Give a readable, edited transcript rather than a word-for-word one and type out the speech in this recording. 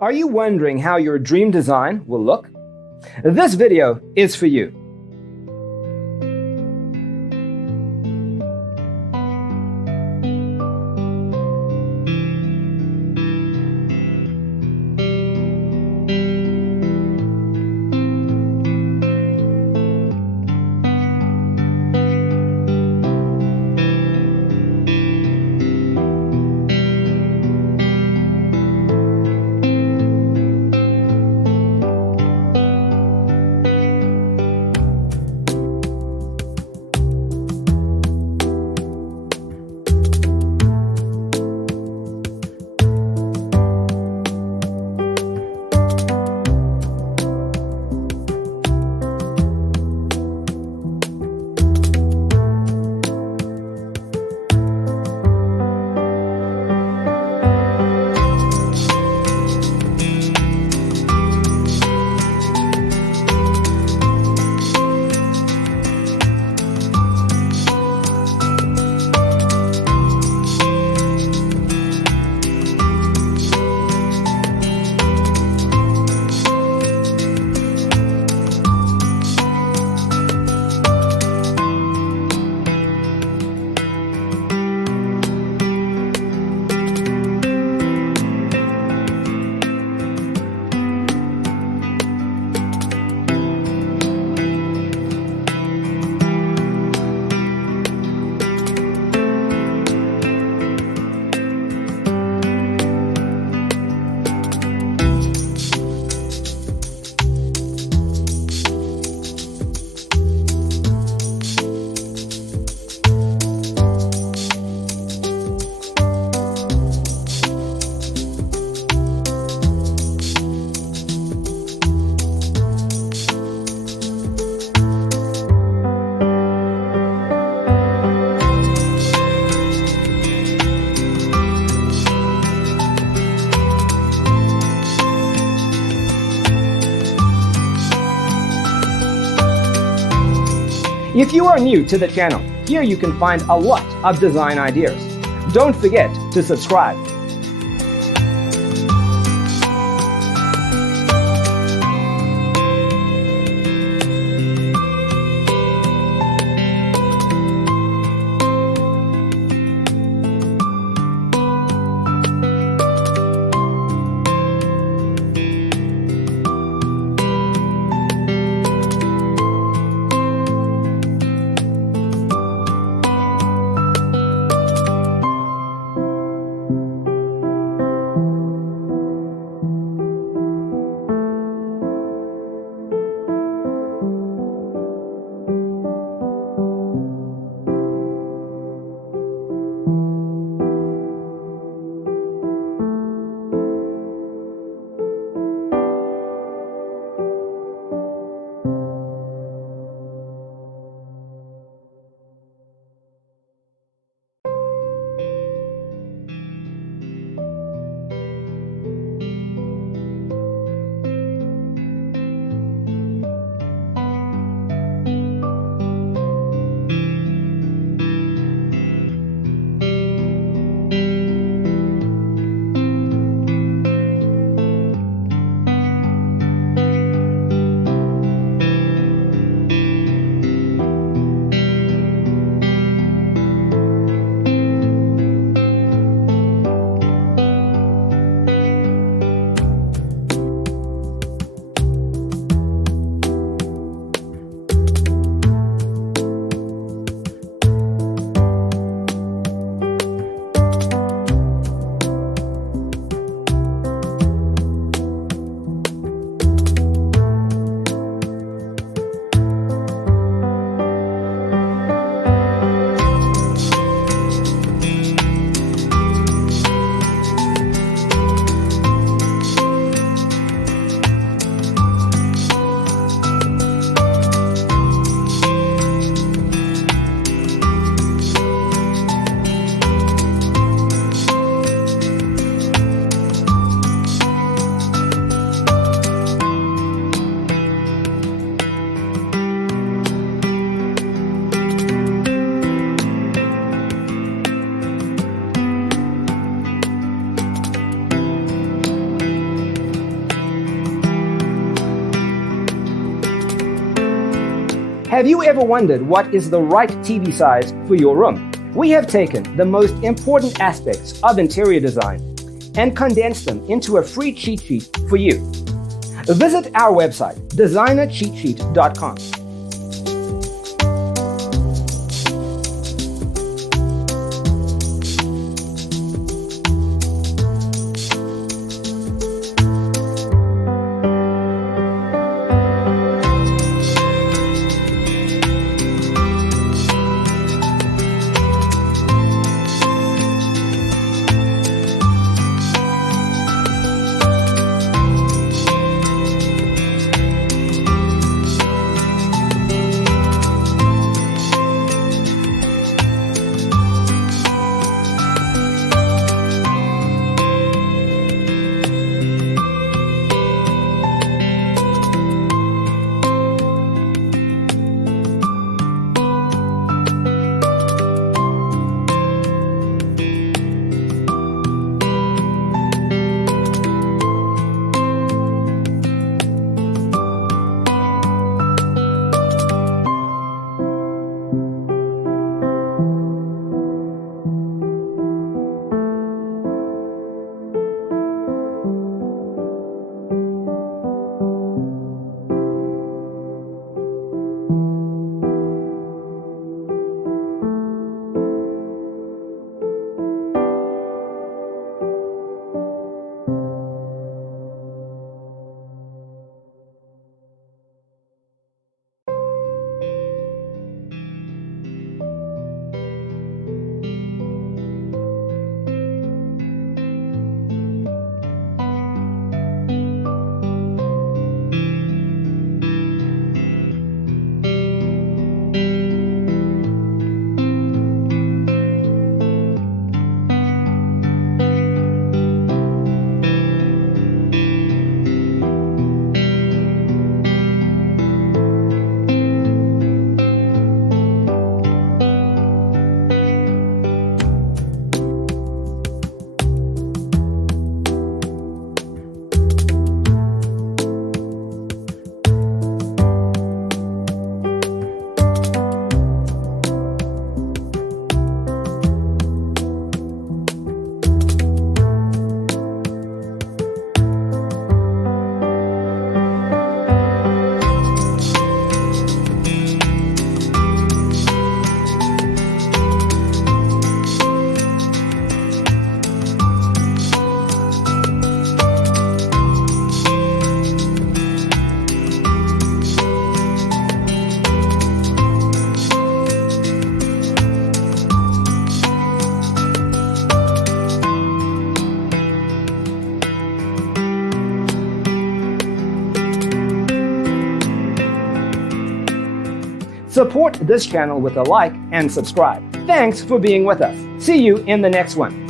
Are you wondering how your dream design will look? This video is for you. If you are new to the channel, here you can find a lot of design ideas. Don't forget to subscribe. Have you ever wondered what is the right TV size for your room? We have taken the most important aspects of interior design and condensed them into a free cheat sheet for you. Visit our website, designercheatsheet.com. Support this channel with a like and subscribe. Thanks for being with us. See you in the next one.